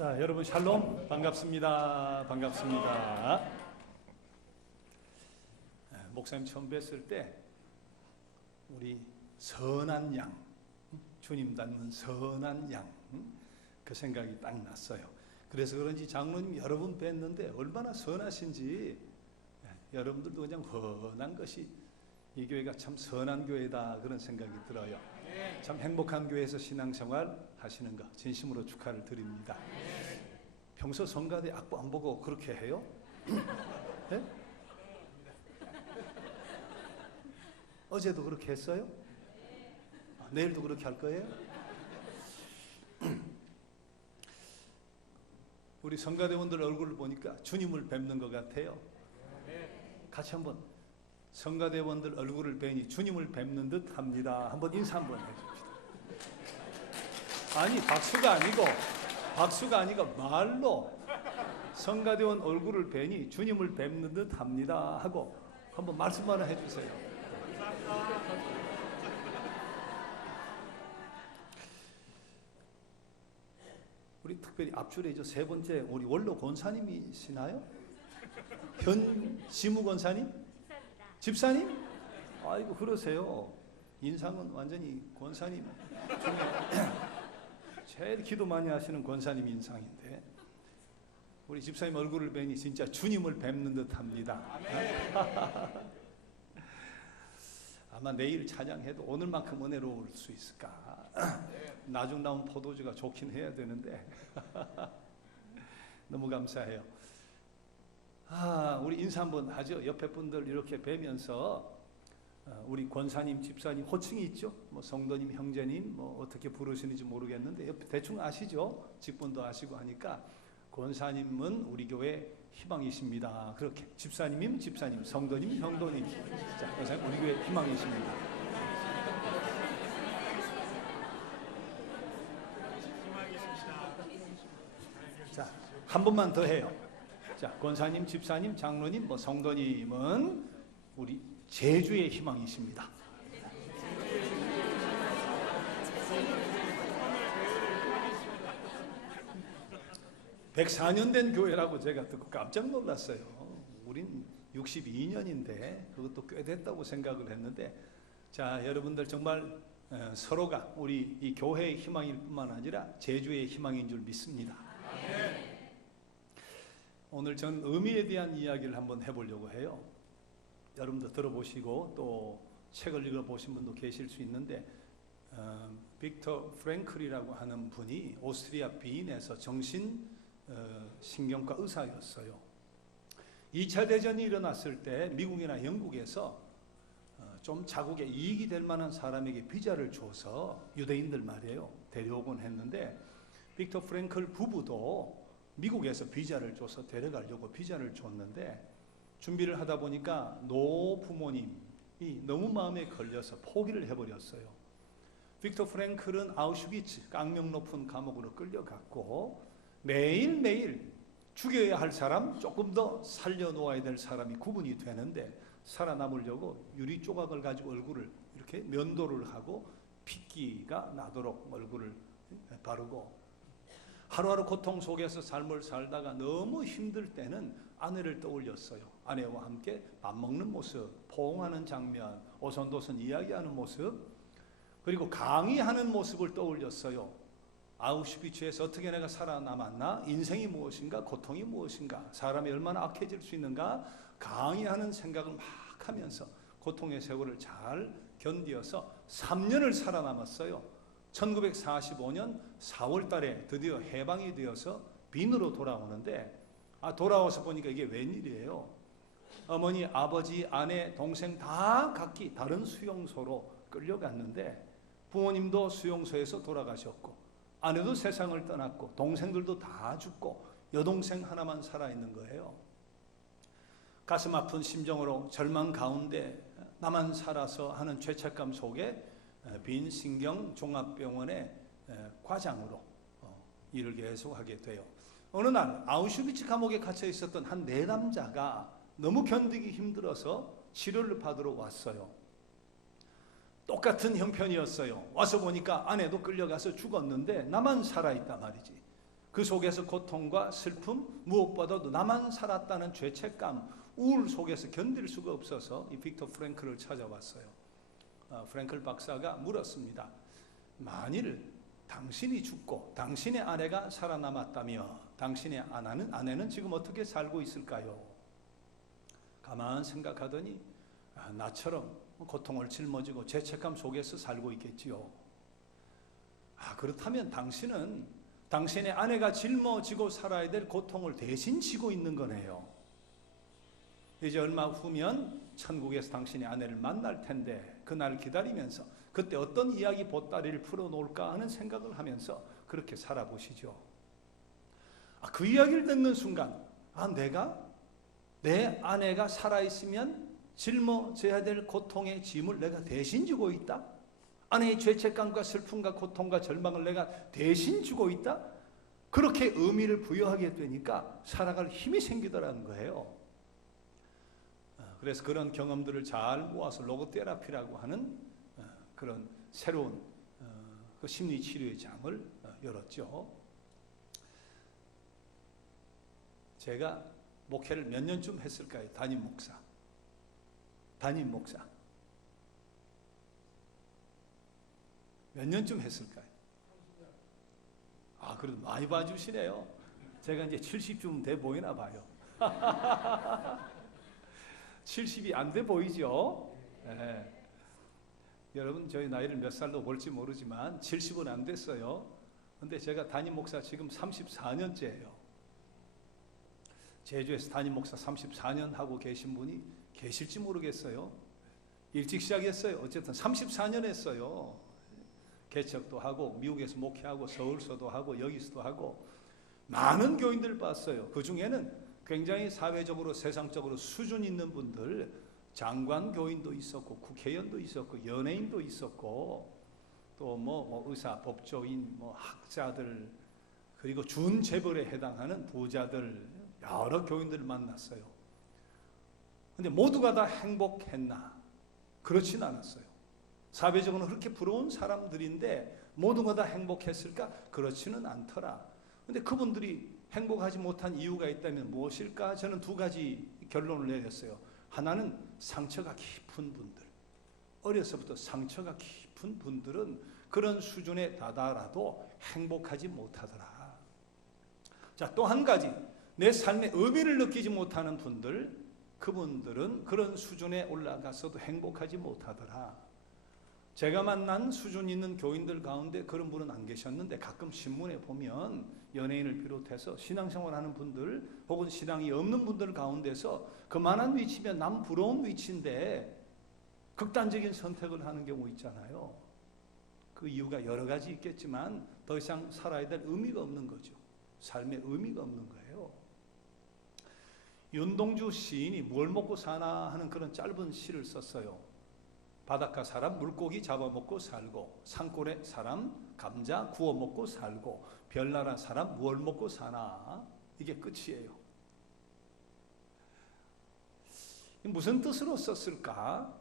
자, 여러분 샬롬, 반갑습니다. 반갑습니다. 목사님 처음 뵀을 때 우리 선한 양, 주님 닮은 선한 양, 그 생각이 딱 났어요. 그래서 그런지 장로님 여러 번 뵀는데 얼마나 선하신지 여러분들도 그냥 훤한 것이 이 교회가 참 선한 교회다 그런 생각이 들어요. 참 행복한 교회에서 신앙생활 하시는 거 진심으로 축하를 드립니다. 평소 성가대 악보 안 보고 그렇게 해요? 네? 어제도 그렇게 했어요? 내일도 그렇게 할 거예요? 우리 성가대원들 얼굴을 보니까 주님을 뵙는 것 같아요. 같이 한번 성가대원들 얼굴을 뵈니 주님을 뵙는 듯 합니다. 한번 인사 한번 해줍시다. 아니 박수가 아니고 말로 성가대원 얼굴을 뵈니 주님을 뵙는 듯 합니다 하고 한번 말씀 하나 해주세요. 우리 특별히 앞줄에 세 번째 우리 원로 권사님이시나요? 현 지무 권사님? 집사님? 아이고 그러세요. 인상은 완전히 권사님 중에 제일 기도 많이 하시는 권사님 인상인데 우리 집사님 얼굴을 뵈니 진짜 주님을 뵙는 듯 합니다. 아마 내일 찬양해도 오늘만큼 은혜로울 수 있을까? 나중 나온 포도주가 좋긴 해야 되는데 너무 감사해요. 우리 인사 한번 하죠. 옆에 분들 이렇게 뵈면서 우리 권사님, 집사님 호칭이 있죠. 뭐 성도님, 형제님 뭐 어떻게 부르시는지 모르겠는데 옆에 대충 아시죠? 직분도 아시고 하니까 권사님은 우리 교회 희망이십니다. 그렇게 집사님이면 집사님, 성도님, 형도님. 자, 권사님 우리 교회 희망이십니다. 자, 한 번만 더 해요. 자, 권사님, 집사님, 장로님, 뭐 성도님은 우리 제주의 희망이십니다. (104년) 된 교회라고 제가 듣고 깜짝 놀랐어요. 우린 62년인데 그것도 꽤 됐다고 생각을 했는데 자, 여러분들 정말 서로가 우리 이 교회의 희망일 뿐만 아니라 제주의 희망인 줄 믿습니다. 오늘 전 의미에 대한 이야기를 한번 해보려고 해요. 여러분도 들어보시고 또 책을 읽어보신 분도 계실 수 있는데 빅터 프랭클이라고 하는 분이 오스트리아 비인에서 정신신경과 의사였어요. 2차 대전이 일어났을 때 미국이나 영국에서 좀 자국에 이익이 될 만한 사람에게 비자를 줘서 유대인들 말이에요. 데려오곤 했는데 빅터 프랭클 부부도 미국에서 비자를 줘서 데려가려고 비자를 줬는데 준비를 하다 보니까 노부모님이 너무 마음에 걸려서 포기를 해버렸어요. 빅터 프랭클은 아우슈비츠 악명 높은 감옥으로 끌려갔고 매일매일 죽여야 할 사람, 조금 더 살려놓아야 될 사람이 구분이 되는데 살아남으려고 유리 조각을 가지고 얼굴을 이렇게 면도를 하고 핏기가 나도록 얼굴을 바르고 하루하루 고통 속에서 삶을 살다가 너무 힘들 때는 아내를 떠올렸어요. 아내와 함께 밥 먹는 모습, 포옹하는 장면, 오손도손 이야기하는 모습, 그리고 강의하는 모습을 떠올렸어요. 아우슈비츠에서 어떻게 내가 살아남았나? 인생이 무엇인가? 고통이 무엇인가? 사람이 얼마나 악해질 수 있는가? 강의하는 생각을 막 하면서 고통의 세월을 잘 견디어서 3년을 살아남았어요. 1945년 4월 달에 드디어 해방이 되어서 빈으로 돌아오는데 돌아와서 보니까 이게 웬일이에요. 어머니, 아버지, 아내, 동생 다 각기 다른 수용소로 끌려갔는데 부모님도 수용소에서 돌아가셨고 아내도 세상을 떠났고 동생들도 다 죽고 여동생 하나만 살아있는 거예요. 가슴 아픈 심정으로 절망 가운데 나만 살아서 하는 죄책감 속에 빈신경종합병원의 과장으로 일을 계속하게 돼요. 어느 날 아우슈비츠 감옥에 갇혀 있었던 한 내남자가 너무 견디기 힘들어서 치료를 받으러 왔어요. 똑같은 형편이었어요. 와서 보니까 아내도 끌려가서 죽었는데 나만 살아있단 말이지. 그 속에서 고통과 슬픔, 무엇보다도 나만 살았다는 죄책감, 우울 속에서 견딜 수가 없어서 이 빅터 프랭클을 찾아왔어요. 프랭클 박사가 물었습니다. 만일 당신이 죽고 당신의 아내가 살아남았다며 당신의 아내는 지금 어떻게 살고 있을까요? 가만 생각하더니 나처럼 고통을 짊어지고 죄책감 속에서 살고 있겠지요. 그렇다면 당신은 당신의 아내가 짊어지고 살아야 될 고통을 대신 지고 있는 거네요. 이제 얼마 후면 천국에서 당신의 아내를 만날 텐데 그날을 기다리면서 그때 어떤 이야기 보따리를 풀어놓을까 하는 생각을 하면서 그렇게 살아보시죠. 그 이야기를 듣는 순간 내가 내 아내가 살아있으면 짊어져야 될 고통의 짐을 내가 대신 지고 있다? 아내의 죄책감과 슬픔과 고통과 절망을 내가 대신 지고 있다? 그렇게 의미를 부여하게 되니까 살아갈 힘이 생기더라는 거예요. 그래서 그런 경험들을 잘 모아서 로고테라피라고 하는 그런 새로운 그 심리치료의 장을 열었죠. 제가 목회를 몇 년쯤 했을까요? 담임 목사. 몇 년쯤 했을까요? 그래도 많이 봐주시네요. 제가 이제 70쯤 돼 보이나 봐요. 70이 안 돼 보이죠? 네. 여러분 저희 나이를 몇 살로 볼지 모르지만 70은 안 됐어요. 근데 제가 담임 목사 지금 34년째예요. 제주에서 담임 목사 34년 하고 계신 분이 계실지 모르겠어요. 일찍 시작했어요. 어쨌든 34년 했어요. 개척도 하고 미국에서 목회하고 서울서도 하고 여기서도 하고 많은 교인들 봤어요. 그 중에는 굉장히 사회적으로 세상적으로 수준 있는 분들, 장관 교인도 있었고 국회의원도 있었고 연예인도 있었고 또 뭐 의사, 법조인, 학자들 그리고 준재벌에 해당하는 부자들 여러 교인들을 만났어요. 근데 모두가 다 행복했나? 그렇진 않았어요. 사회적으로는 그렇게 부러운 사람들인데 모두가 다 행복했을까? 그렇지는 않더라. 근데 그분들이 행복하지 못한 이유가 있다면 무엇일까? 저는 두 가지 결론을 내렸어요. 하나는 상처가 깊은 분들. 어려서부터 상처가 깊은 분들은 그런 수준에 다다라도 행복하지 못하더라. 자, 또 한 가지. 내 삶의 의미를 느끼지 못하는 분들, 그분들은 그런 수준에 올라가서도 행복하지 못하더라. 제가 만난 수준 있는 교인들 가운데 그런 분은 안 계셨는데 가끔 신문에 보면 연예인을 비롯해서 신앙생활하는 분들 혹은 신앙이 없는 분들 가운데서 그만한 위치면 남 부러운 위치인데 극단적인 선택을 하는 경우 있잖아요. 그 이유가 여러 가지 있겠지만 더 이상 살아야 될 의미가 없는 거죠. 삶의 의미가 없는 거예요. 윤동주 시인이 뭘 먹고 사나 하는 그런 짧은 시를 썼어요. 바닷가 사람 물고기 잡아먹고 살고, 산골에 사람 감자 구워 먹고 살고, 별나라 사람 뭘 먹고 사나. 이게 끝이에요. 무슨 뜻으로 썼을까?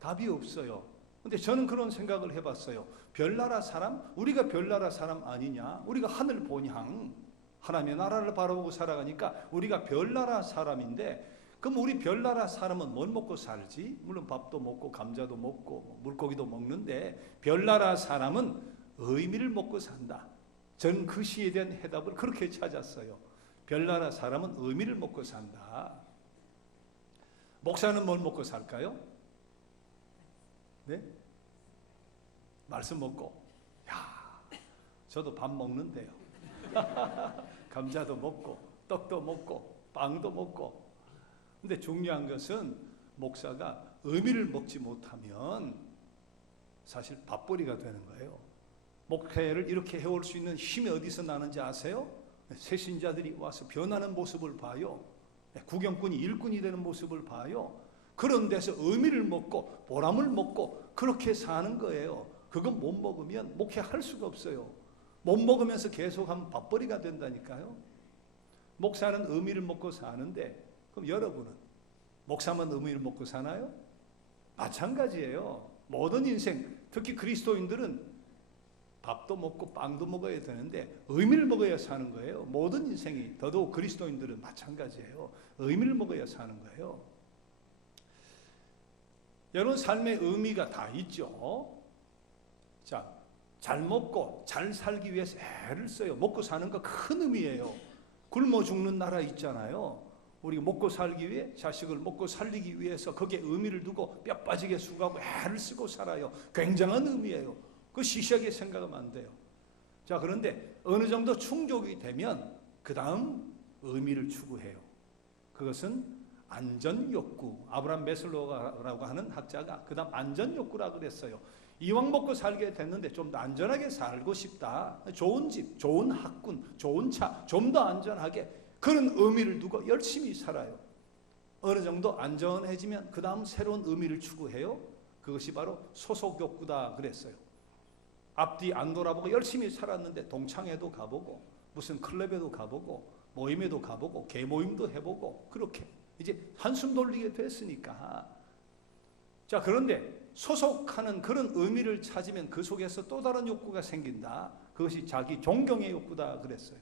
답이 없어요. 근데 저는 그런 생각을 해봤어요. 별나라 사람? 우리가 별나라 사람 아니냐? 우리가 하늘 본향 하나님의 나라를 바라보고 살아가니까 우리가 별나라 사람인데, 그럼 우리 별나라 사람은 뭘 먹고 살지? 물론 밥도 먹고 감자도 먹고 물고기도 먹는데 별나라 사람은 의미를 먹고 산다. 저는 그 시에 대한 해답을 그렇게 찾았어요. 별나라 사람은 의미를 먹고 산다. 목사는 뭘 먹고 살까요? 네? 말씀 먹고. 저도 밥 먹는데요. 감자도 먹고 떡도 먹고 빵도 먹고. 근데 중요한 것은 목사가 의미를 먹지 못하면 사실 밥벌이가 되는 거예요. 목회를 이렇게 해올 수 있는 힘이 어디서 나는지 아세요? 새신자들이 와서 변하는 모습을 봐요. 구경꾼이 일꾼이 되는 모습을 봐요. 그런 데서 의미를 먹고 보람을 먹고 그렇게 사는 거예요. 그거 못 먹으면 목회할 수가 없어요. 못 먹으면서 계속하면 밥벌이가 된다니까요. 목사는 의미를 먹고 사는데, 그럼 여러분은 목사만 의미를 먹고 사나요? 마찬가지예요. 모든 인생, 특히 그리스도인들은 밥도 먹고 빵도 먹어야 되는데 의미를 먹어야 사는 거예요. 모든 인생이, 더더욱 그리스도인들은 마찬가지예요. 의미를 먹어야 사는 거예요. 여러분 삶의 의미가 다 있죠. 자, 잘 먹고 잘 살기 위해서 애를 써요. 먹고 사는 거 큰 의미예요. 굶어 죽는 나라 있잖아요. 우리가 먹고 살기 위해, 자식을 먹고 살리기 위해서 거기에 의미를 두고 뼈 빠지게 수고하고 애를 쓰고 살아요. 굉장한 의미예요. 그 시시하게 생각하면 안 돼요. 자, 그런데 어느 정도 충족이 되면 그 다음 의미를 추구해요. 그것은 안전욕구. 아브라함 메슬로우라고 하는 학자가 그 다음 안전욕구라 그랬어요. 이왕 먹고 살게 됐는데 좀 더 안전하게 살고 싶다. 좋은 집, 좋은 학군, 좋은 차, 좀 더 안전하게, 그런 의미를 두고 열심히 살아요. 어느 정도 안전해지면 그 다음 새로운 의미를 추구해요. 그것이 바로 소속욕구다 그랬어요. 앞뒤 안 돌아보고 열심히 살았는데 동창회도 가보고 무슨 클럽에도 가보고 모임에도 가보고 개모임도 해보고 그렇게 이제 한숨 돌리게 됐으니까. 자, 그런데 소속하는 그런 의미를 찾으면 그 속에서 또 다른 욕구가 생긴다. 그것이 자기 존경의 욕구다 그랬어요.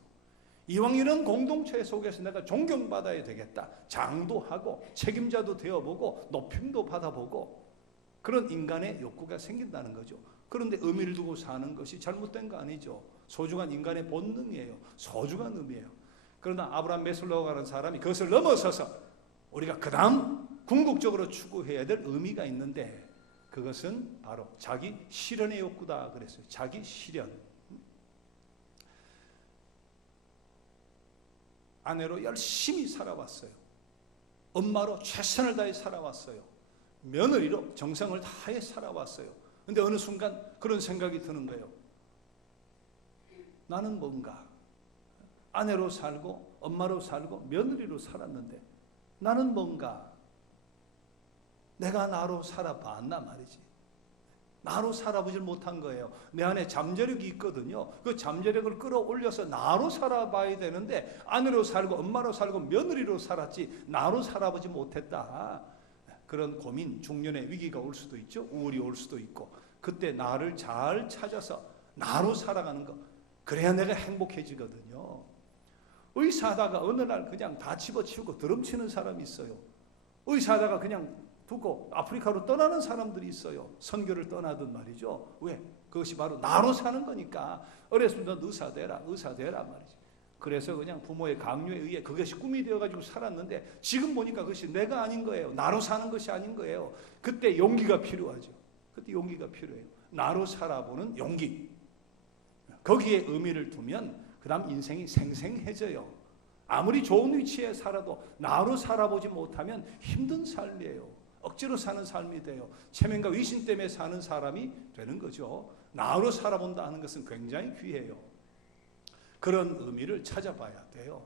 이왕 이런 공동체 속에서 내가 존경받아야 되겠다. 장도 하고 책임자도 되어보고 높임도 받아보고 그런 인간의 욕구가 생긴다는 거죠. 그런데 의미를 두고 사는 것이 잘못된 거 아니죠. 소중한 인간의 본능이에요. 소중한 의미예요. 그러나 아브라함 메슬로우라는 사람이 그것을 넘어서서 우리가 그 다음 궁극적으로 추구해야 될 의미가 있는데 그것은 바로 자기 실현의 욕구다 그랬어요. 자기 실현. 아내로 열심히 살아왔어요. 엄마로 최선을 다해 살아왔어요. 며느리로 정성을 다해 살아왔어요. 근데 어느 순간 그런 생각이 드는 거예요. 나는 뭔가 아내로 살고 엄마로 살고 며느리로 살았는데 나는 뭔가 내가 나로 살아봤나 말이지. 나로 살아보질 못한 거예요. 내 안에 잠재력이 있거든요. 그 잠재력을 끌어올려서 나로 살아봐야 되는데 아내로 살고 엄마로 살고 며느리로 살았지 나로 살아보지 못했다. 그런 고민, 중년의 위기가 올 수도 있죠. 우울이 올 수도 있고 그때 나를 잘 찾아서 나로 살아가는 거, 그래야 내가 행복해지거든요. 의사하다가 어느 날 그냥 다 집어치우고 드럼치는 사람이 있어요. 의사하다가 그냥 두고 아프리카로 떠나는 사람들이 있어요. 선교를 떠나든 말이죠. 왜? 그것이 바로 나로 사는 거니까. 어렸을 때 의사 되라 말이지. 그래서 그냥 부모의 강요에 의해 그것이 꿈이 되어가지고 살았는데 지금 보니까 그것이 내가 아닌 거예요. 나로 사는 것이 아닌 거예요. 그때 용기가 필요하죠. 그때 용기가 필요해요. 나로 살아보는 용기. 거기에 의미를 두면 그 다음 인생이 생생해져요. 아무리 좋은 위치에 살아도 나로 살아보지 못하면 힘든 삶이에요. 억지로 사는 삶이 돼요. 체면과 위신 때문에 사는 사람이 되는 거죠. 나로 살아본다 하는 것은 굉장히 귀해요. 그런 의미를 찾아봐야 돼요.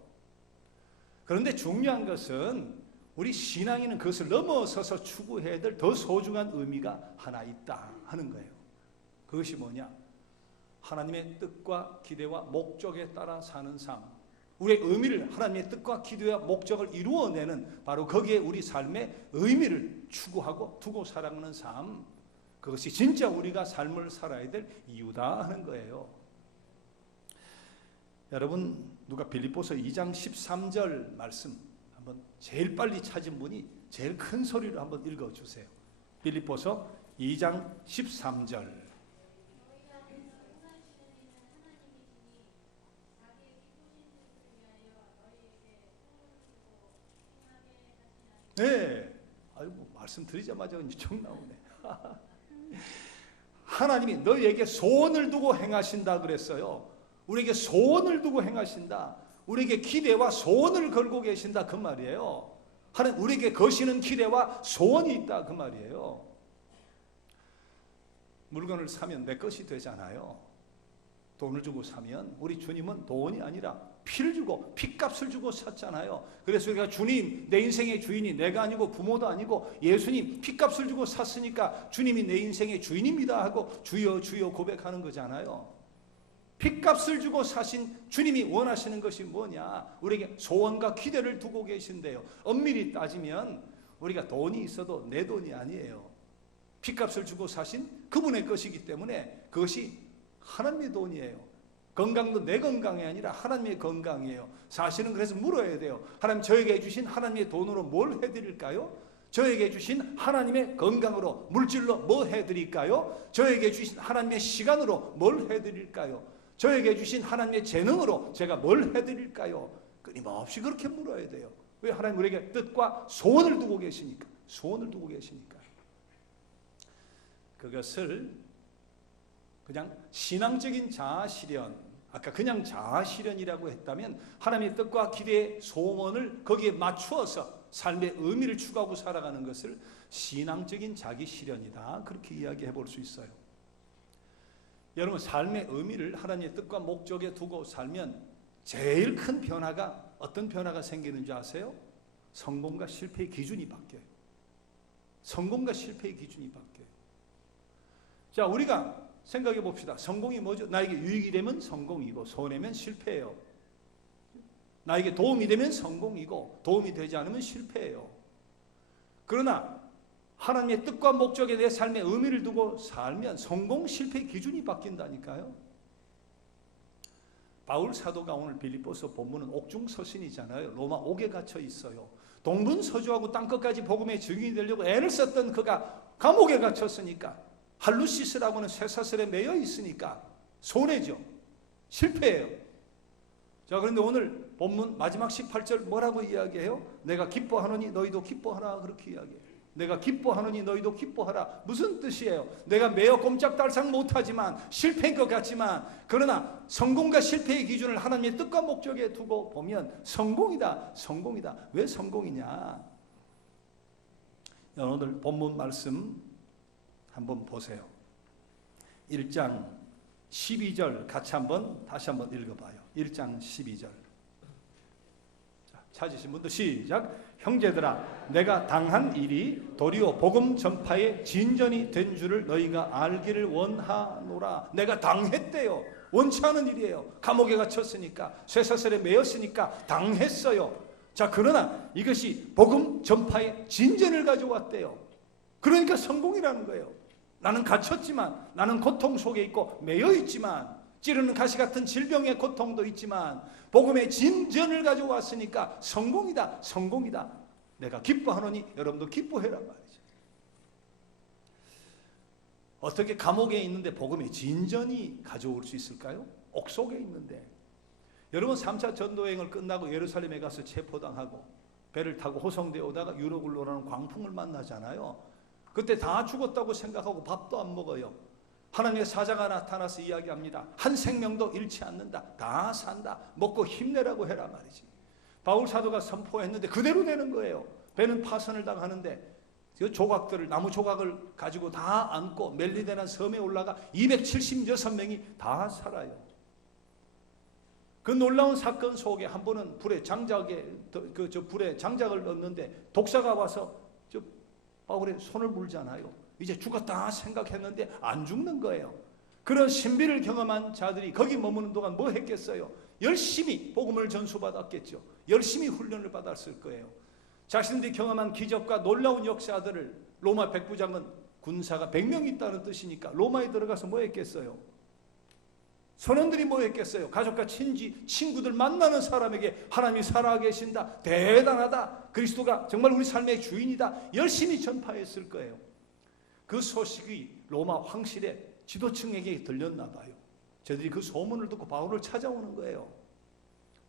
그런데 중요한 것은 우리 신앙인은 그것을 넘어서서 추구해야 될 더 소중한 의미가 하나 있다 하는 거예요. 그것이 뭐냐? 하나님의 뜻과 기대와 목적에 따라 사는 삶. 우리의 의미를, 하나님의 뜻과 기도와 목적을 이루어내는 바로 거기에 우리 삶의 의미를 추구하고 두고 살아가는 삶, 그것이 진짜 우리가 삶을 살아야 될 이유다 하는 거예요. 여러분, 누가 빌립보서 2장 13절 말씀 한번 제일 빨리 찾은 분이 제일 큰 소리로 한번 읽어주세요. 빌립보서 2장 13절. 네, 아이고 말씀드리자마자 쭉 나오네. 하나님이 너희에게 소원을 두고 행하신다 그랬어요. 우리에게 소원을 두고 행하신다. 우리에게 기대와 소원을 걸고 계신다 그 말이에요. 하나님 우리에게 거시는 기대와 소원이 있다 그 말이에요. 물건을 사면 내 것이 되잖아요. 돈을 주고 사면 우리 주님은 돈이 아니라 피를 주고 피값을 주고 샀잖아요. 그래서 우리가 주님, 내 인생의 주인이 내가 아니고 부모도 아니고 예수님 피값을 주고 샀으니까 주님이 내 인생의 주인입니다 하고 주여 주여 고백하는 거잖아요. 피값을 주고 사신 주님이 원하시는 것이 뭐냐? 우리에게 소원과 기대를 두고 계신데요. 엄밀히 따지면 우리가 돈이 있어도 내 돈이 아니에요. 피값을 주고 사신 그분의 것이기 때문에 그것이 하나님의 돈이에요. 건강도 내 건강이 아니라 하나님의 건강이에요. 사실은 그래서 물어야 돼요. 하나님, 저에게 주신 하나님의 돈으로 뭘 해드릴까요? 저에게 주신 하나님의 건강으로, 물질로 뭐 해드릴까요? 저에게 주신 하나님의 시간으로 뭘 해드릴까요? 저에게 주신 하나님의 재능으로 제가 뭘 해드릴까요? 끊임없이 그렇게 물어야 돼요. 왜? 하나님 우리에게 뜻과 소원을 두고 계시니까. 소원을 두고 계시니까. 그것을 그냥 신앙적인 자아실현, 아까 그냥 자아실현이라고 했다면 하나님의 뜻과 기대의 소원을 거기에 맞추어서 삶의 의미를 추구하고 살아가는 것을 신앙적인 자기실현이다, 그렇게 이야기해 볼 수 있어요. 여러분, 삶의 의미를 하나님의 뜻과 목적에 두고 살면 제일 큰 변화가, 어떤 변화가 생기는 줄 아세요? 성공과 실패의 기준이 바뀌어요. 성공과 실패의 기준이 바뀌어요. 자, 우리가 생각해 봅시다. 성공이 뭐죠? 나에게 유익이 되면 성공이고 손해면 실패예요. 나에게 도움이 되면 성공이고 도움이 되지 않으면 실패예요. 그러나 하나님의 뜻과 목적에 내 삶의 의미를 두고 살면 성공, 실패의 기준이 바뀐다니까요. 바울 사도가 오늘 빌립보서 본문은 옥중서신이잖아요. 로마 옥에 갇혀 있어요. 동분서주하고 땅끝까지 복음의 증인이 되려고 애를 썼던 그가 감옥에 갇혔으니까, 할루시스라고는 쇠사슬에 매여 있으니까 손해죠. 실패예요. 자, 그런데 오늘 본문 마지막 18절 뭐라고 이야기해요? 내가 기뻐하노니 너희도 기뻐하라, 그렇게 이야기해요. 내가 기뻐하노니 너희도 기뻐하라. 무슨 뜻이에요? 내가 매어 꼼짝달싹 못하지만, 실패인 것 같지만, 그러나 성공과 실패의 기준을 하나님의 뜻과 목적에 두고 보면 성공이다, 성공이다. 왜 성공이냐? 오늘 본문 말씀 한번 보세요. 1장 12절 같이 다시 한번 읽어봐요. 1장 12절. 찾으신 분들 시작. 형제들아, 내가 당한 일이 도리어 복음 전파의 진전이 된 줄을 너희가 알기를 원하노라. 내가 당했대요. 원치 않은 일이에요. 감옥에 갇혔으니까, 쇠사슬에 매였으니까 당했어요. 자, 그러나 이것이 복음 전파의 진전을 가져왔대요. 그러니까 성공이라는 거예요. 나는 갇혔지만, 나는 고통 속에 있고 매여있지만, 찌르는 가시 같은 질병의 고통도 있지만 복음의 진전을 가져왔으니까 성공이다, 성공이다. 내가 기뻐하노니 여러분도 기뻐해라 말이죠. 어떻게 감옥에 있는데 복음의 진전이 가져올 수 있을까요? 옥속에 있는데. 여러분, 3차 전도여행을 끝나고 예루살렘에 가서 체포당하고 배를 타고 호송되어 오다가 유로굴로라는 광풍을 만나잖아요. 그때 다 죽었다고 생각하고 밥도 안 먹어요. 하나님의 사자가 나타나서 이야기합니다. 한 생명도 잃지 않는다. 다 산다. 먹고 힘내라고 해라 말이지. 바울 사도가 선포했는데 그대로 되는 거예요. 배는 파선을 당하는데 그 조각들을, 나무 조각을 가지고 다 안고 멜리데라는 섬에 올라가 276명이 다 살아요. 그 놀라운 사건 속에 한 번은 불에 장작을 넣는데 독사가 와서 바울의 손을 물잖아요. 이제 죽었다 생각했는데 안 죽는 거예요. 그런 신비를 경험한 자들이 거기 머무는 동안 뭐 했겠어요? 열심히 복음을 전수받았겠죠. 열심히 훈련을 받았을 거예요. 자신들이 경험한 기적과 놀라운 역사들을, 로마 백부장은 군사가 100명 있다는 뜻이니까 로마에 들어가서 뭐 했겠어요? 선원들이 뭐 했겠어요? 가족과 친구들 만나는 사람에게 하나님이 살아계신다, 대단하다, 그리스도가 정말 우리 삶의 주인이다, 열심히 전파했을 거예요. 그 소식이 로마 황실의 지도층에게 들렸나 봐요. 저들이 그 소문을 듣고 바울을 찾아오는 거예요.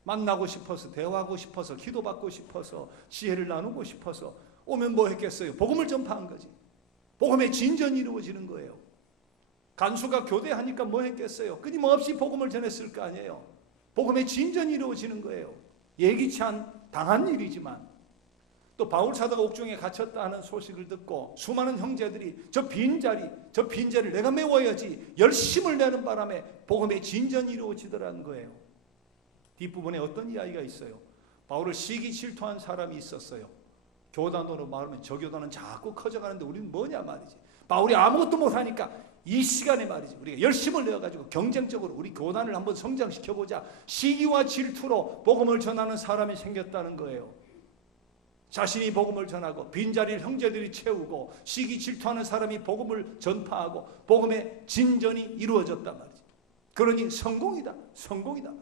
만나고 싶어서, 대화하고 싶어서, 기도받고 싶어서, 지혜를 나누고 싶어서 오면 뭐 했겠어요? 복음을 전파한 거지. 복음의 진전이 이루어지는 거예요. 간수가 교대하니까 뭐 했겠어요? 끊임없이 복음을 전했을 거 아니에요. 복음의 진전이 이루어지는 거예요. 예기치 않은 당한 일이지만, 또 바울 사도가 옥중에 갇혔다는 소식을 듣고 수많은 형제들이 저 빈자리를 내가 메워야지 열심을 내는 바람에 복음의 진전이 이루어지더라는 거예요. 뒷부분에 어떤 이야기가 있어요? 바울을 시기 질투한 사람이 있었어요. 교단으로 말하면 저 교단은 자꾸 커져가는데 우리는 뭐냐 말이지. 바울이 아무것도 못하니까 이 시간에 말이지, 우리가 열심을 내어가지고 경쟁적으로 우리 교단을 한번 성장시켜보자. 시기와 질투로 복음을 전하는 사람이 생겼다는 거예요. 자신이 복음을 전하고 빈자리를 형제들이 채우고 시기 질투하는 사람이 복음을 전파하고 복음의 진전이 이루어졌단 말이지. 그러니 성공이다. 성공이다.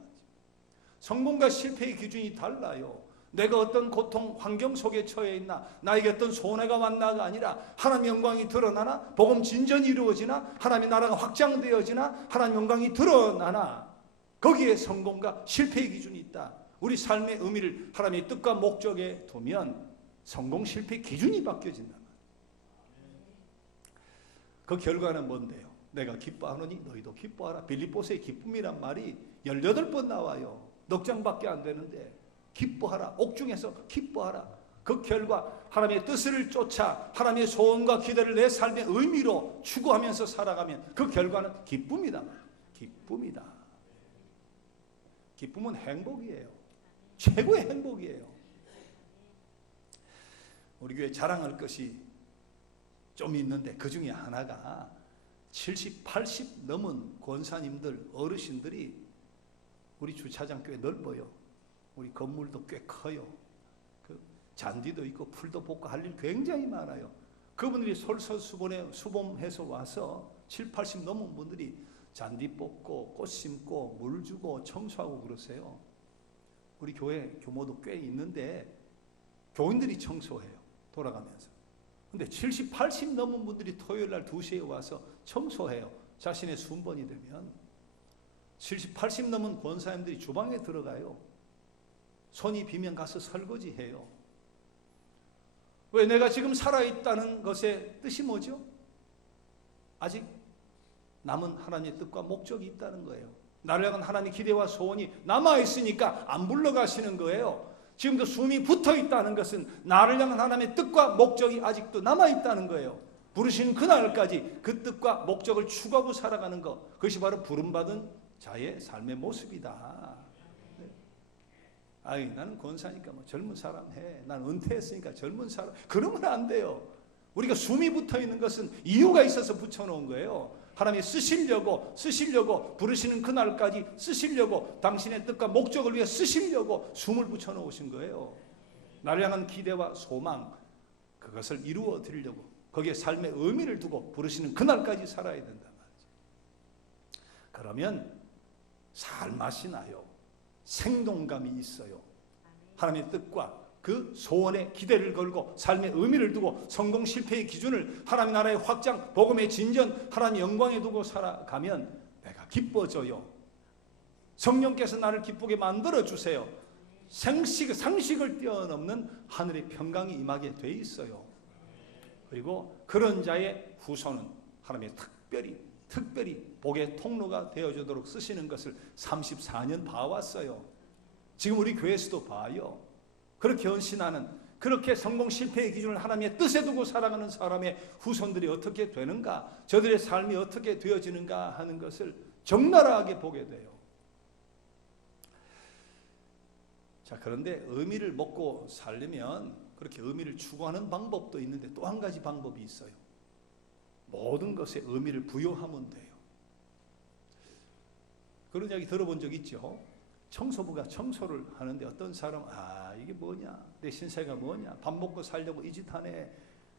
성공과 실패의 기준이 달라요. 내가 어떤 고통, 환경 속에 처해 있나, 나에게 어떤 손해가 왔나가 아니라 하나님의 영광이 드러나나, 복음 진전이 이루어지나, 하나님의 나라가 확장되어지나, 하나님의 영광이 드러나나, 거기에 성공과 실패의 기준이 있다. 우리 삶의 의미를 하나님의 뜻과 목적에 두면 성공, 실패의 기준이 바뀌어진다. 그 결과는 뭔데요? 내가 기뻐하노니 너희도 기뻐하라. 빌립보서의 기쁨이란 말이 18번 나와요. 넉 장밖에 안 되는데 기뻐하라. 옥중에서 기뻐하라. 그 결과 하나님의 뜻을 쫓아 하나님의 소원과 기대를 내 삶의 의미로 추구하면서 살아가면 그 결과는 기쁨이다. 기쁨이다. 기쁨은 행복이에요. 최고의 행복이에요. 우리 교회 자랑할 것이 좀 있는데 그 중에 하나가 70, 80 넘은 권사님들, 어르신들이 우리 주차장 꽤 넓어요. 우리 건물도 꽤 커요. 그 잔디도 있고 풀도 볶고 할 일 굉장히 많아요. 그분들이 솔선수범해서 와서 7, 80 넘은 분들이 잔디 뽑고 꽃 심고 물 주고 청소하고 그러세요. 우리 교회 규모도 꽤 있는데 교인들이 청소해요. 돌아가면서. 근데 70, 80 넘은 분들이 토요일 날 2시에 와서 청소해요. 자신의 순번이 되면 70, 80 넘은 권사님들이 주방에 들어가요. 손이 비면 가서 설거지해요. 왜? 내가 지금 살아있다는 것의 뜻이 뭐죠? 아직 남은 하나님의 뜻과 목적이 있다는 거예요. 나를 향한 하나님의 기대와 소원이 남아있으니까 안 불러가시는 거예요. 지금도 숨이 붙어있다는 것은 나를 향한 하나님의 뜻과 목적이 아직도 남아있다는 거예요. 부르시는 그날까지 그 뜻과 목적을 추구하고 살아가는 것, 그것이 바로 부름받은 자의 삶의 모습이다. 아이, 나는 권사니까 뭐 젊은 사람 해. 난 은퇴했으니까 젊은 사람. 그러면 안 돼요. 우리가 숨이 붙어있는 것은 이유가 있어서 붙여놓은 거예요. 하나님이 쓰시려고 부르시는 그날까지 쓰시려고 당신의 뜻과 목적을 위해 쓰시려고 숨을 붙여놓으신 거예요. 나를 향한 기대와 소망, 그것을 이루어 드리려고 거기에 삶의 의미를 두고 부르시는 그날까지 살아야 된다 말이죠. 그러면 살맛이 나요. 생동감이 있어요. 하나님의 뜻과 그 소원에 기대를 걸고 삶의 의미를 두고 성공 실패의 기준을 하나님 나라의 확장, 복음의 진전, 하나님 영광에 두고 살아가면 내가 기뻐져요. 성령께서 나를 기쁘게 만들어 주세요. 상식을 뛰어넘는 하늘의 평강이 임하게 돼 있어요. 그리고 그런 자의 후손은 하나님의 특별히 복의 통로가 되어주도록 쓰시는 것을 34년 봐왔어요. 지금 우리 교회에서도 봐요. 그렇게 헌신하는, 그렇게 성공 실패의 기준을 하나님의 뜻에 두고 살아가는 사람의 후손들이 어떻게 되는가, 저들의 삶이 어떻게 되어지는가 하는 것을 적나라하게 보게 돼요. 자, 그런데 의미를 먹고 살려면 그렇게 의미를 추구하는 방법도 있는데 또 한 가지 방법이 있어요. 모든 것에 의미를 부여하면 돼요. 그런 이야기 들어본 적 있죠? 청소부가 청소를 하는데 어떤 사람, 이게 뭐냐, 내 신세가 뭐냐, 밥 먹고 살려고 이 짓 하네.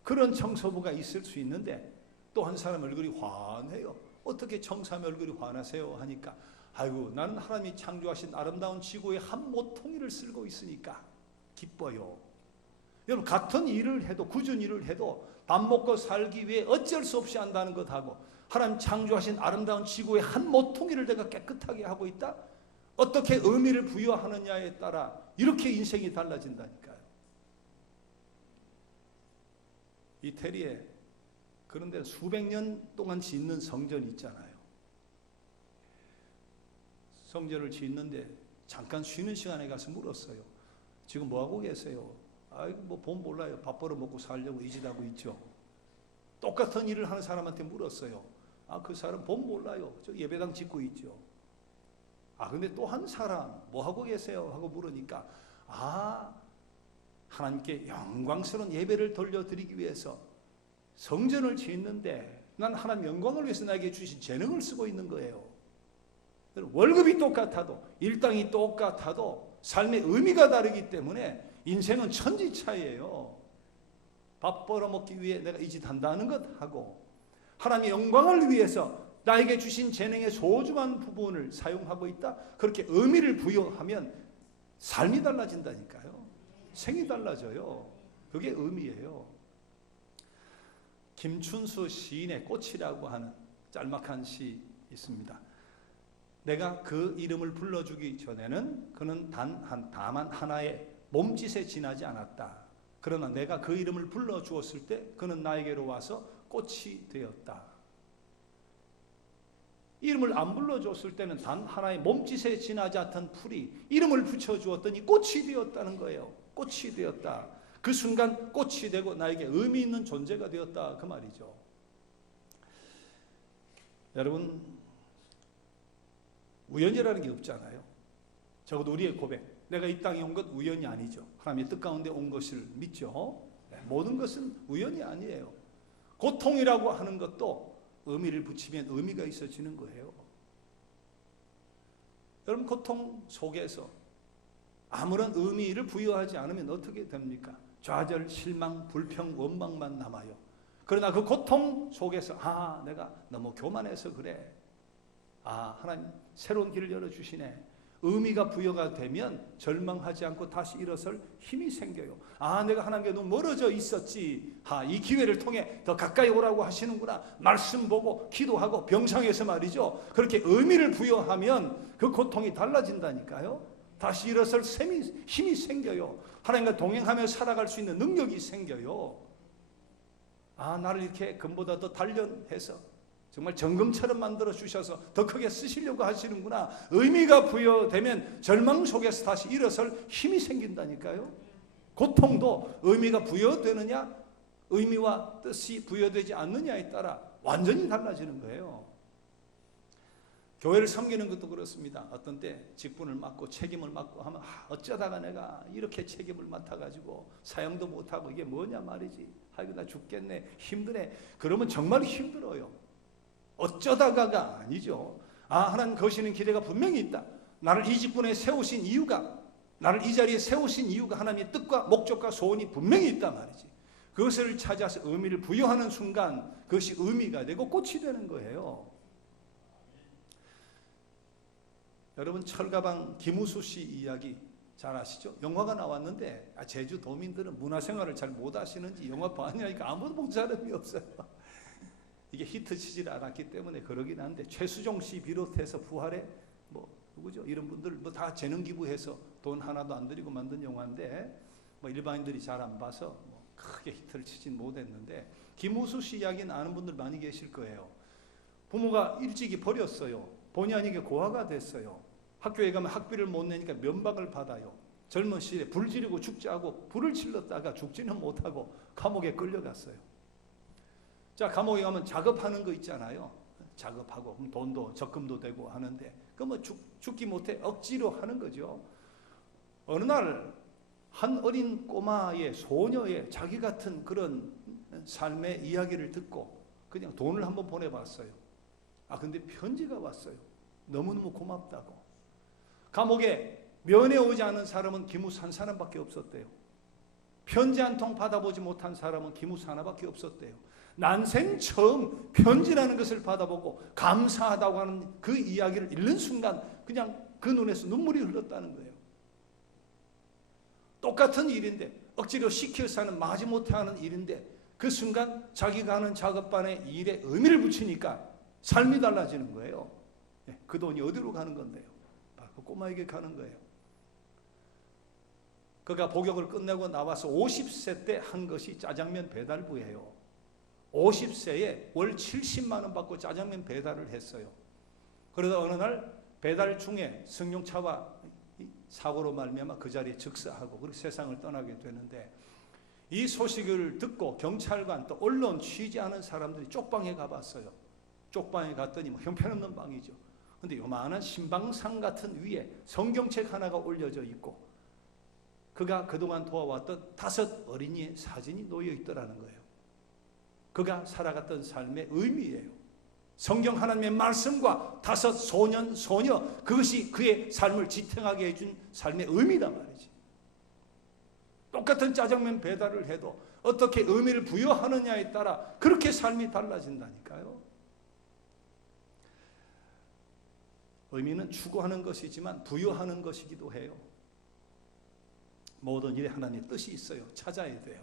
그런 청소부가 있을 수 있는데 또 한 사람 얼굴이 환해요. 어떻게 청소하면 얼굴이 환하세요? 하니까 아이고, 나는 하나님이 창조하신 아름다운 지구의 한 모퉁이를 쓸고 있으니까 기뻐요. 여러분, 같은 일을 해도, 굳은 일을 해도 밥 먹고 살기 위해 어쩔 수 없이 한다는 것하고 하나님 창조하신 아름다운 지구의 한 모퉁이를 내가 깨끗하게 하고 있다? 어떻게 의미를 부여하느냐에 따라 이렇게 인생이 달라진다니까요. 이태리에 그런데 수백 년 동안 짓는 성전이 있잖아요. 성전을 짓는데 잠깐 쉬는 시간에 가서 물었어요. 지금 뭐하고 계세요? 아이고, 뭐 본 몰라요. 밥 벌어 먹고 살려고 이 짓 하고 있죠. 똑같은 일을 하는 사람한테 물었어요. 그 사람 본 몰라요. 저 예배당 짓고 있죠. 근데 또 한 사람 뭐하고 계세요? 하고 물으니까 하나님께 영광스러운 예배를 돌려드리기 위해서 성전을 짓는데 난 하나님 영광을 위해서 나에게 주신 재능을 쓰고 있는 거예요. 월급이 똑같아도, 일당이 똑같아도 삶의 의미가 다르기 때문에 인생은 천지차이예요. 밥 벌어먹기 위해 내가 이 짓 한다는 것하고 하나님의 영광을 위해서 나에게 주신 재능의 소중한 부분을 사용하고 있다. 그렇게 의미를 부여하면 삶이 달라진다니까요. 생이 달라져요. 그게 의미예요. 김춘수 시인의 꽃이라고 하는 짤막한 시 있습니다. 내가 그 이름을 불러주기 전에는 그는 다만 하나의 몸짓에 지나지 않았다. 그러나 내가 그 이름을 불러주었을 때 그는 나에게로 와서 꽃이 되었다. 이름을 안 불러줬을 때는 단 하나의 몸짓에 지나지 않던 풀이 이름을 붙여주었더니 꽃이 되었다는 거예요. 꽃이 되었다. 그 순간 꽃이 되고 나에게 의미 있는 존재가 되었다. 그 말이죠. 여러분, 우연이라는 게 없잖아요. 적어도 우리의 고백, 내가 이 땅에 온 것 우연이 아니죠. 하나님의 뜻 가운데 온 것을 믿죠. 모든 것은 우연이 아니에요. 고통이라고 하는 것도 의미를 붙이면 의미가 있어지는 거예요. 여러분, 고통 속에서 아무런 의미를 부여하지 않으면 어떻게 됩니까? 좌절, 실망, 불평, 원망만 남아요. 그러나 그 고통 속에서 내가 너무 교만해서 그래. 하나님 새로운 길을 열어주시네. 의미가 부여가 되면 절망하지 않고 다시 일어설 힘이 생겨요. 내가 하나님께 너무 멀어져 있었지. 이 기회를 통해 더 가까이 오라고 하시는구나. 말씀 보고 기도하고 병상에서 말이죠. 그렇게 의미를 부여하면 그 고통이 달라진다니까요. 다시 일어설 힘이 생겨요. 하나님과 동행하며 살아갈 수 있는 능력이 생겨요. 나를 이렇게 금보다 더 단련해서 정말 정금처럼 만들어 주셔서 더 크게 쓰시려고 하시는구나. 의미가 부여되면 절망 속에서 다시 일어설 힘이 생긴다니까요. 고통도 의미가 부여되느냐, 의미와 뜻이 부여되지 않느냐에 따라 완전히 달라지는 거예요. 교회를 섬기는 것도 그렇습니다. 어떤 때 직분을 맡고 책임을 맡고 하면 어쩌다가 내가 이렇게 책임을 맡아가지고 사용도 못하고 이게 뭐냐 말이지. 아이고 나 죽겠네, 힘드네. 그러면 정말 힘들어요. 어쩌다가가 아니죠. 하나님 거시는 기대가 분명히 있다. 나를 이 직분에 세우신 이유가, 나를 이 자리에 세우신 이유가 하나님의 뜻과 목적과 소원이 분명히 있단 말이지. 그것을 찾아서 의미를 부여하는 순간 그것이 의미가 되고 꽃이 되는 거예요. 여러분, 철가방 김우수 씨 이야기 잘 아시죠? 영화가 나왔는데 제주도민들은 문화생활을 잘 못 하시는지 영화 봤냐니까 아무도 본 사람이 없어요. 이게 히트치질 않았기 때문에 그러긴 한데 최수종 씨 비롯해서 부활의 누구죠? 이런 분들 다 재능 기부해서 돈 하나도 안 들이고 만든 영화인데 일반인들이 잘 안 봐서 크게 히트를 치진 못했는데 김우수 씨 이야기는 아는 분들 많이 계실 거예요. 부모가 일찍이 버렸어요. 본의 아니게 고아가 됐어요. 학교에 가면 학비를 못 내니까 면박을 받아요. 젊은 시절에 불 지르고 죽자고 불을 질렀다가 죽지는 못하고 감옥에 끌려갔어요. 자, 감옥에 가면 작업하는 거 있잖아요. 작업하고 그럼 돈도 적금도 되고 하는데 죽기 못해 억지로 하는 거죠. 어느 날 한 어린 꼬마의 소녀의 자기 같은 그런 삶의 이야기를 듣고 그냥 돈을 한번 보내봤어요. 근데 편지가 왔어요. 너무너무 고맙다고. 감옥에 면회 오지 않은 사람은 김우수 한 사람밖에 없었대요. 편지 한 통 받아보지 못한 사람은 김우수 하나밖에 없었대요. 난생 처음 편지라는 것을 받아보고 감사하다고 하는 그 이야기를 읽는 순간 그냥 그 눈에서 눈물이 흘렀다는 거예요. 똑같은 일인데 억지로 시켜서 하는 마지 못하는 일인데 그 순간 자기가 하는 작업반의 일에 의미를 붙이니까 삶이 달라지는 거예요. 그 돈이 어디로 가는 건데요? 그 꼬마에게 가는 거예요. 그가 복역을 끝내고 나와서 50세 때 한 것이 짜장면 배달부예요. 50세에 월 70만 원 받고 짜장면 배달을 했어요. 그러다 어느 날 배달 중에 승용차와 사고로 말미암아 그 자리에 즉사하고 그렇게 세상을 떠나게 되는데 이 소식을 듣고 경찰관 또 언론 취재하는 사람들이 쪽방에 가봤어요. 쪽방에 갔더니 형편없는 방이죠. 근데 요만한 신방상 같은 위에 성경책 하나가 올려져 있고 그가 그동안 도와왔던 5 어린이의 사진이 놓여 있더라는 거예요. 그가 살아갔던 삶의 의미예요. 성경 하나님의 말씀과 5 소년, 소녀, 그것이 그의 삶을 지탱하게 해준 삶의 의미란 말이지. 똑같은 짜장면 배달을 해도 어떻게 의미를 부여하느냐에 따라 그렇게 삶이 달라진다니까요. 의미는 추구하는 것이지만 부여하는 것이기도 해요. 모든 일에 하나님의 뜻이 있어요. 찾아야 돼요.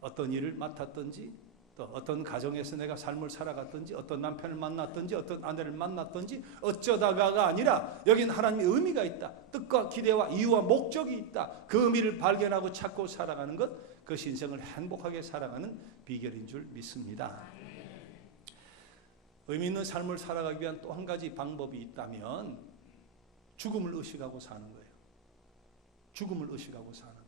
어떤 일을 맡았든지, 또 어떤 가정에서 내가 삶을 살아갔든지, 어떤 남편을 만났든지, 어떤 아내를 만났든지, 어쩌다가가 아니라 여긴 하나님의 의미가 있다. 뜻과 기대와 이유와 목적이 있다. 그 의미를 발견하고 찾고 살아가는 것, 그것이 인생을 행복하게 살아가는 비결인 줄 믿습니다. 의미 있는 삶을 살아가기 위한 또 한 가지 방법이 있다면 죽음을 의식하고 사는 거예요. 죽음을 의식하고 사는 거.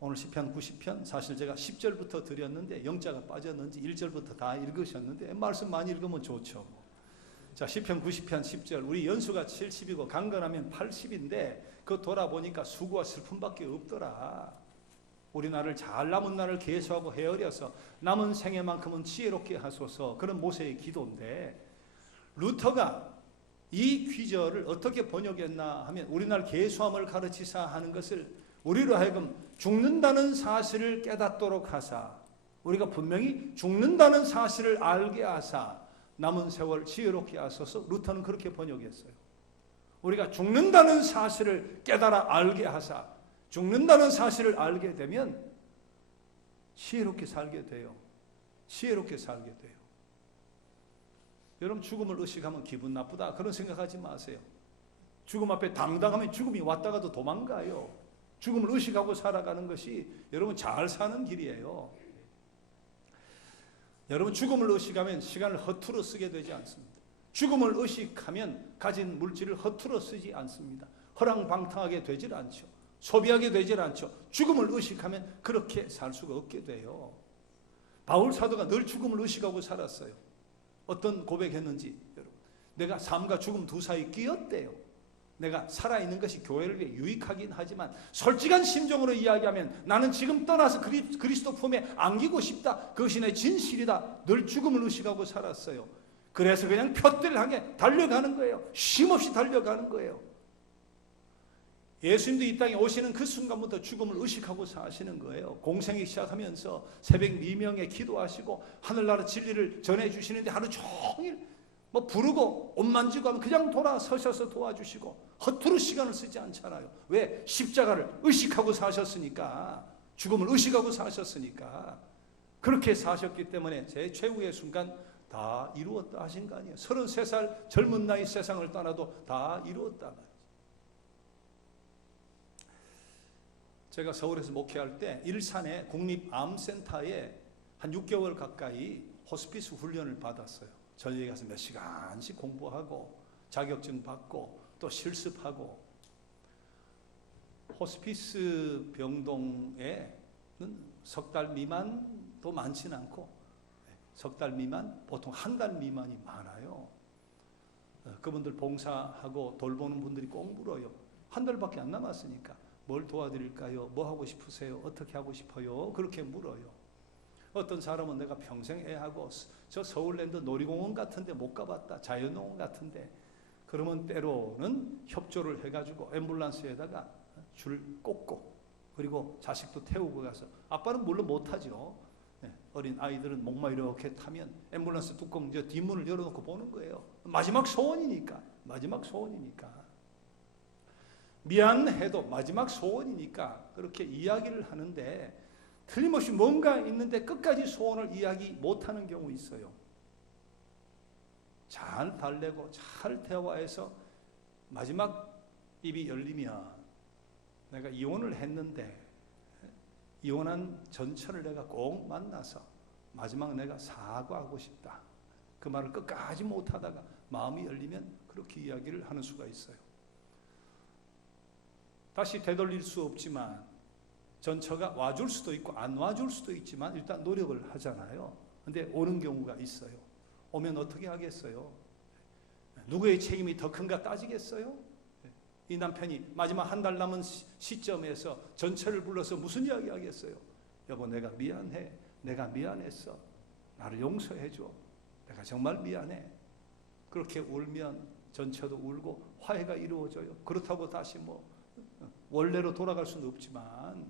오늘 시편 90편 사실 제가 10절부터 드렸는데 영자가 빠졌는지 1절부터 다 읽으셨는데 말씀 많이 읽으면 좋죠. 자, 시편 90편 10절, 우리 연수가 70이고 강건하면 80인데 그거 돌아보니까 수고와 슬픔밖에 없더라. 우리 나를 잘 남은 날을 계수하고 헤아려서 남은 생애만큼은 지혜롭게 하소서. 그런 모세의 기도인데, 루터가 이 귀절을 어떻게 번역했나 하면 우리날 계수함을 가르치사 하는 것을 우리로 하여금 죽는다는 사실을 깨닫도록 하사, 우리가 분명히 죽는다는 사실을 알게 하사 남은 세월 지혜롭게 하소서. 루터는 그렇게 번역했어요. 우리가 죽는다는 사실을 깨달아 알게 하사, 죽는다는 사실을 알게 되면 지혜롭게 살게 돼요. 지혜롭게 살게 돼요. 여러분, 죽음을 의식하면 기분 나쁘다 그런 생각하지 마세요. 죽음 앞에 당당하면 죽음이 왔다가도 도망가요. 죽음을 의식하고 살아가는 것이 여러분 잘 사는 길이에요. 여러분, 죽음을 의식하면 시간을 허투루 쓰게 되지 않습니다. 죽음을 의식하면 가진 물질을 허투루 쓰지 않습니다. 허랑방탕하게 되질 않죠. 소비하게 되질 않죠. 죽음을 의식하면 그렇게 살 수가 없게 돼요. 바울 사도가 늘 죽음을 의식하고 살았어요. 어떤 고백했는지 여러분, 내가 삶과 죽음 두 사이 끼었대요. 내가 살아있는 것이 교회를 위해 유익하긴 하지만 솔직한 심정으로 이야기하면 나는 지금 떠나서 그리스도 품에 안기고 싶다. 그것이 내 진실이다. 늘 죽음을 의식하고 살았어요. 그래서 그냥 표대를 향해 달려가는 거예요. 쉼없이 달려가는 거예요. 예수님도 이 땅에 오시는 그 순간부터 죽음을 의식하고 사시는 거예요. 공생이 시작하면서 새벽 미명에 기도하시고 하늘나라 진리를 전해주시는데 하루 종일 부르고 옷 만지고 하면 그냥 돌아서셔서 도와주시고 허투루 시간을 쓰지 않잖아요. 왜? 십자가를 의식하고 사셨으니까. 죽음을 의식하고 사셨으니까. 그렇게 사셨기 때문에 제 최후의 순간 다 이루었다 하신 거 아니에요. 33살 젊은 나이 세상을 떠나도 다 이루었다 말이에요. 제가 서울에서 목회할 때 일산의 국립암센터에 한 6개월 가까이 호스피스 훈련을 받았어요. 저녁에 가서 몇 시간씩 공부하고 자격증 받고 또 실습하고. 호스피스 병동에는 석 달 미만도 많지는 않고 석 달 미만, 보통 한 달 미만이 많아요. 그분들 봉사하고 돌보는 분들이 꼭 물어요. 한 달밖에 안 남았으니까 뭘 도와드릴까요? 뭐 하고 싶으세요? 어떻게 하고 싶어요? 그렇게 물어요. 어떤 사람은 내가 평생 애하고 저 서울랜드 놀이공원 같은데 못 가봤다. 자연농원 같은데. 그러면 때로는 협조를 해가지고 앰뷸런스에다가 줄 꽂고 그리고 자식도 태우고 가서, 아빠는 물론 못하죠. 어린 아이들은 목마 이렇게 타면 앰뷸런스 뚜껑 뒷문을 열어놓고 보는 거예요. 마지막 소원이니까. 마지막 소원이니까. 미안해도 마지막 소원이니까 그렇게 이야기를 하는데 틀림없이 뭔가 있는데 끝까지 소원을 이야기 못하는 경우 있어요. 잘 달래고 잘 대화해서 마지막 입이 열리면, 내가 이혼을 했는데 이혼한 전처를 내가 꼭 만나서 마지막 내가 사과하고 싶다. 그 말을 끝까지 못하다가 마음이 열리면 그렇게 이야기를 하는 수가 있어요. 다시 되돌릴 수 없지만 전처가 와줄 수도 있고 안 와줄 수도 있지만 일단 노력을 하잖아요. 근데 오는 경우가 있어요. 오면 어떻게 하겠어요? 누구의 책임이 더 큰가 따지겠어요? 이 남편이 마지막 한 달 남은 시점에서 전처를 불러서 무슨 이야기 하겠어요? 여보, 내가 미안해. 내가 미안했어. 나를 용서해줘. 내가 정말 미안해. 그렇게 울면 전처도 울고 화해가 이루어져요. 그렇다고 다시 원래로 돌아갈 수는 없지만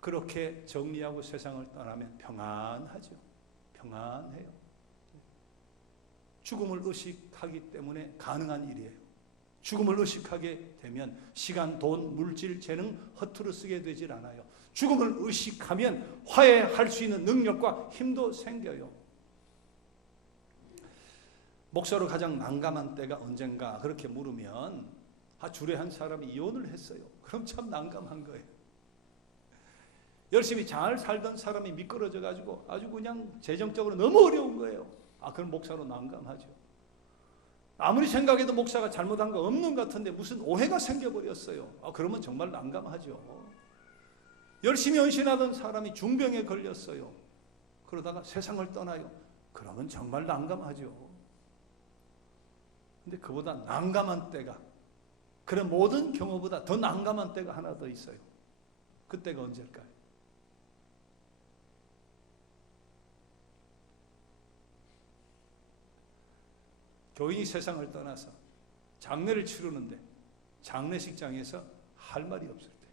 그렇게 정리하고 세상을 떠나면 평안하죠. 평안해요. 죽음을 의식하기 때문에 가능한 일이에요. 죽음을 의식하게 되면 시간, 돈, 물질, 재능 허투루 쓰게 되질 않아요. 죽음을 의식하면 화해할 수 있는 능력과 힘도 생겨요. 목사로 가장 난감한 때가 언젠가 그렇게 물으면 주례 한 사람이 이혼을 했어요. 그럼 참 난감한 거예요. 열심히 잘 살던 사람이 미끄러져 가지고 아주 그냥 재정적으로 너무 어려운 거예요. 그럼 목사로 난감하죠. 아무리 생각해도 목사가 잘못한 거 없는 것 같은데 무슨 오해가 생겨버렸어요. 그러면 정말 난감하죠. 열심히 헌신하던 사람이 중병에 걸렸어요. 그러다가 세상을 떠나요. 그러면 정말 난감하죠. 근데 그보다 난감한 때가, 그런 모든 경우보다 더 난감한 때가 하나 더 있어요. 그때가 언제일까요? 교인이 세상을 떠나서 장례를 치르는데 장례식장에서 할 말이 없을 때,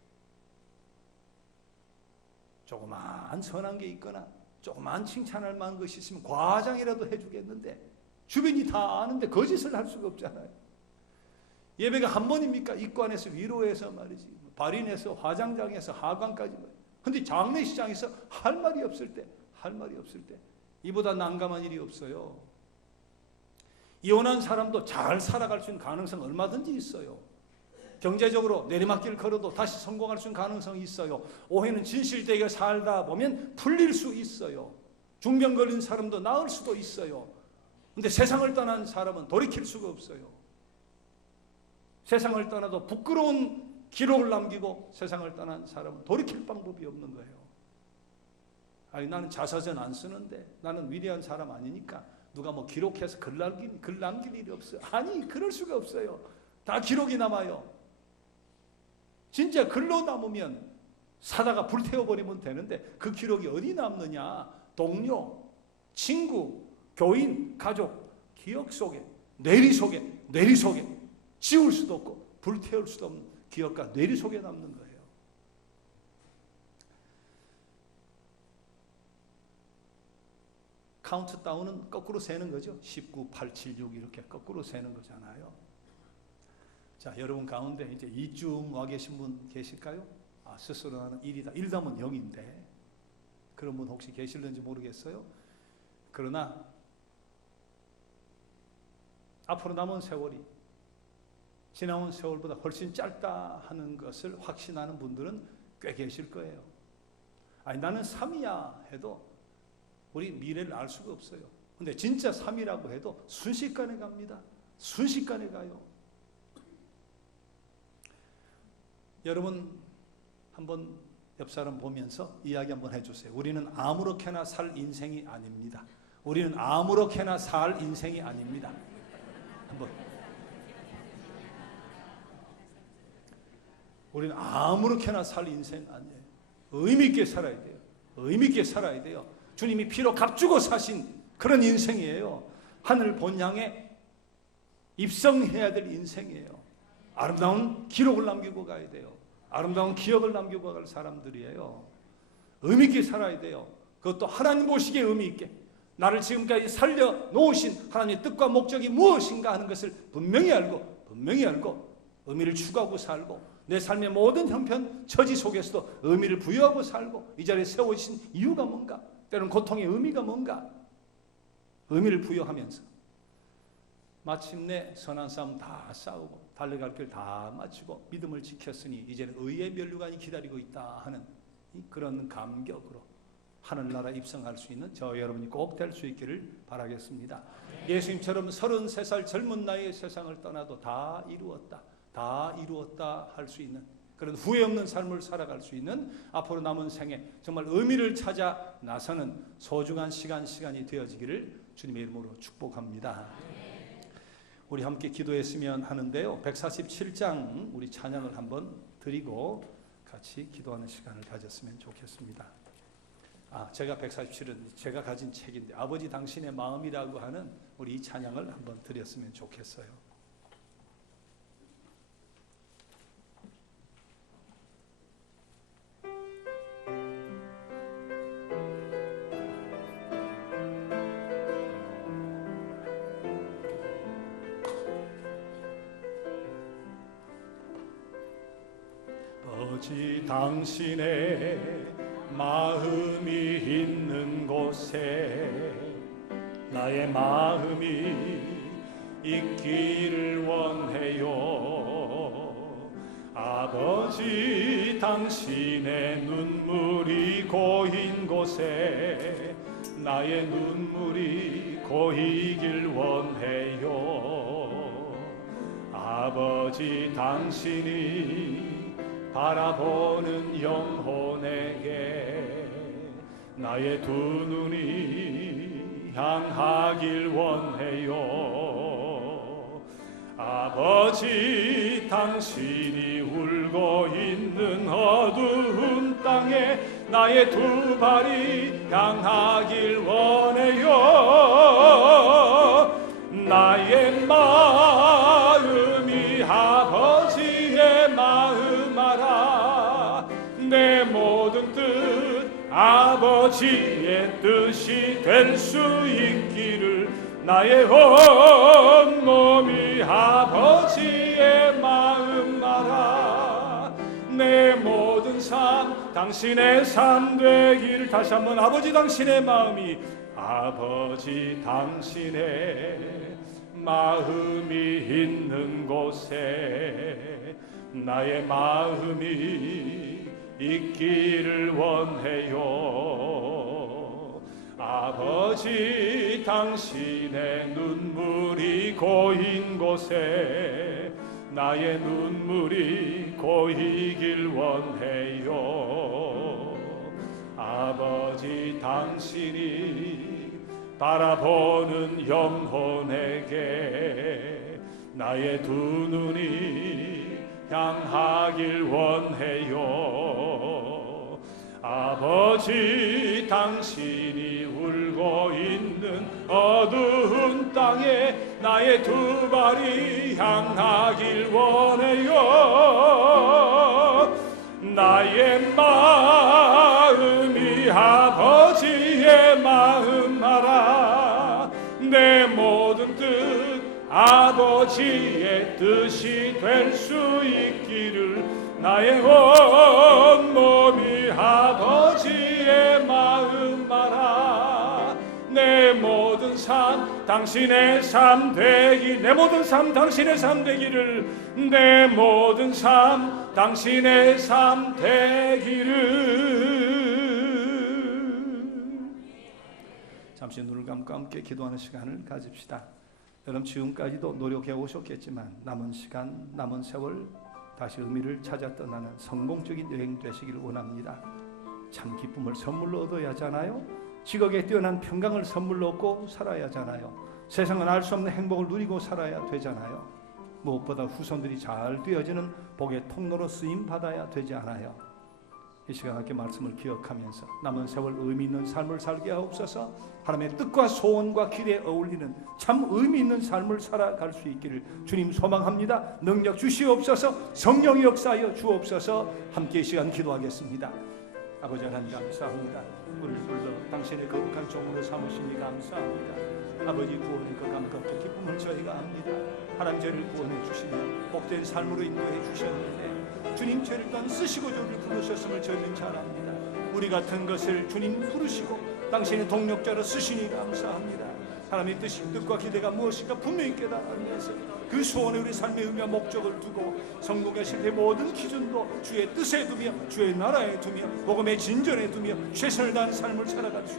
조그만 선한 게 있거나 조그만 칭찬할 만한 것이 있으면 과장이라도 해주겠는데 주변이 다 아는데 거짓을 할 수가 없잖아요. 예배가 한 번입니까? 입관에서 위로해서 말이지, 발인해서 화장장에서 하관까지. 근데 장례식장에서 할 말이 없을 때, 이보다 난감한 일이 없어요. 이혼한 사람도 잘 살아갈 수 있는 가능성 얼마든지 있어요. 경제적으로 내리막길 걸어도 다시 성공할 수 있는 가능성이 있어요. 오해는 진실되게 살다 보면 풀릴 수 있어요. 중병 걸린 사람도 나을 수도 있어요. 근데 세상을 떠난 사람은 돌이킬 수가 없어요. 세상을 떠나도 부끄러운 기록을 남기고 세상을 떠난 사람은 돌이킬 방법이 없는 거예요. 나는 자서전 안 쓰는데, 나는 위대한 사람 아니니까 누가 뭐 기록해서 글 남길 일이 없어요. 그럴 수가 없어요. 다 기록이 남아요. 진짜 글로 남으면 사다가 불태워버리면 되는데 그 기록이 어디 남느냐. 동료, 친구, 교인, 가족, 기억 속에, 뇌리 속에 지울 수도 없고 불태울 수도 없는 기억과 뇌리 속에 남는 거예요. 카운트다운은 거꾸로 세는 거죠. 19, 8, 7, 6 이렇게 거꾸로 세는 거잖아요. 자, 여러분 가운데 이제 이쯤 와 계신 분 계실까요? 스스로 하는 1이다. 1다면 0인데 그런 분 혹시 계실는지 모르겠어요. 그러나 앞으로 남은 세월이 지나온 세월보다 훨씬 짧다 하는 것을 확신하는 분들은 꽤 계실 거예요. 나는 3이야 해도 우리 미래를 알 수가 없어요. 근데 진짜 3이라고 해도 순식간에 갑니다. 순식간에 가요. 여러분 한번 옆 사람 보면서 이야기 한번 해주세요. 우리는 아무렇게나 살 인생이 아닙니다. 우리는 아무렇게나 살 인생이 아닙니다. 한번. 우리는 아무렇게나 살 인생 아니에요. 의미 있게 살아야 돼요. 의미 있게 살아야 돼요. 주님이 피로 값주고 사신 그런 인생이에요. 하늘 본향에 입성해야 될 인생이에요. 아름다운 기록을 남기고 가야 돼요. 아름다운 기억을 남기고 갈 사람들이에요. 의미 있게 살아야 돼요. 그것도 하나님 보시기에 의미 있게. 나를 지금까지 살려놓으신 하나님의 뜻과 목적이 무엇인가 하는 것을 분명히 알고 의미를 추구하고 살고, 내 삶의 모든 형편, 처지 속에서도 의미를 부여하고 살고, 이 자리에 세워주신 이유가 뭔가, 때로는 고통의 의미가 뭔가, 의미를 부여하면서 마침내 선한 싸움 다 싸우고 달려갈 길 다 마치고 믿음을 지켰으니 이제는 의의 면류관이 기다리고 있다 하는 그런 감격으로 하늘나라 입성할 수 있는 저 여러분이 꼭 될 수 있기를 바라겠습니다. 예수님처럼 33살 젊은 나이에 세상을 떠나도 다 이루었다 할 수 있는 그런 후회 없는 삶을 살아갈 수 있는 앞으로 남은 생에 정말 의미를 찾아 나서는 소중한 시간이 되어지기를 주님의 이름으로 축복합니다. 우리 함께 기도했으면 하는데요. 147장 우리 찬양을 한번 드리고 같이 기도하는 시간을 가졌으면 좋겠습니다. 제가 147은 제가 가진 책인데 아버지 당신의 마음이라고 하는 우리 이 찬양을 한번 드렸으면 좋겠어요. 아버지 당신의 마음이 있는 곳에 나의 마음이 있기를 원해요. 아버지 당신의 눈물이 고인 곳에 나의 눈물이 고이길 원해요. 아버지 당신이 바라보는 영혼에게 나의 두 눈이 향하길 원해요. 아버지 당신이 울고 있는 어두운 땅에 나의 두 발이 향하길 원해요. 나의 마음이 아버지의 마음 알아. 내 모든 뜻 아버지의 뜻이 될 수 있기를 나의 온 몸이 아버지의 마음 알아. 내 모든 삶 당신의 삶 되기를. 다시 한번 아버지 당신의 마음이 아버지 당신의 마음이 있는 곳에 나의 마음이 있기를 원해요. 아버지 당신의 눈물이 고인 곳에 나의 눈물이 고이길 원해요. 아버지 당신이 바라보는 영혼에게 나의 두 눈이 향하길 원해요. 아버지 당신이 울고 있는 어두운 땅에 나의 두 발이 향하길 원해요. 나의 마음이 아버지의 마음 알아. 내 모든 뜻 아버지의 뜻이 될 수 있기를. 나의 온 몸이 아버지의 마음 알아. 내 모든 삶 당신의 삶 되기. 내 모든 삶 당신의 삶 되기를. 내 모든 삶 당신의 삶 되기를. 잠시 눈을 감고 함께 기도하는 시간을 가집시다. 여러분 지금까지도 노력해 오셨겠지만 남은 시간 남은 세월 다시 의미를 찾아 떠나는 성공적인 여행 되시기를 원합니다. 참 기쁨을 선물로 얻어야 하잖아요. 지극에 뛰어난 평강을 선물로 얻고 살아야 하잖아요. 세상은 알 수 없는 행복을 누리고 살아야 되잖아요. 무엇보다 후손들이 잘 되어지는 복의 통로로 쓰임 받아야 되지 않아요. 이 시간 함께 말씀을 기억하면서 남은 세월 의미 있는 삶을 살게 하옵소서. 하나님의 뜻과 소원과 기대에 어울리는 참 의미 있는 삶을 살아갈 수 있기를 주님 소망합니다. 능력 주시옵소서. 성령이 역사하여 주옵소서. 함께 이 시간 기도하겠습니다. 아버지 하나님 감사합니다. 우리를 불러 당신의 거룩한 종으로 삼으시니 감사합니다. 아버지 구원의 그 감격과 기쁨을 저희가 압니다. 하나님 저희를 구원해 주시며 복된 삶으로 인도해 주셨는데 주님 죄를 또한 쓰시고 저를 부르셨음을 저희는 잘 압니다. 우리 같은 것을 주님 부르시고 당신의 동력자로 쓰시니 감사합니다. 하나님의 뜻과 기대가 무엇인가 분명히 깨달으면서 그 소원에 우리 삶의 의미와 목적을 두고 성공과 실패의 모든 기준도 주의 뜻에 두며 주의 나라에 두며 복음의 진전에 두며 최선을 다하는 삶을 살아갈 수 있는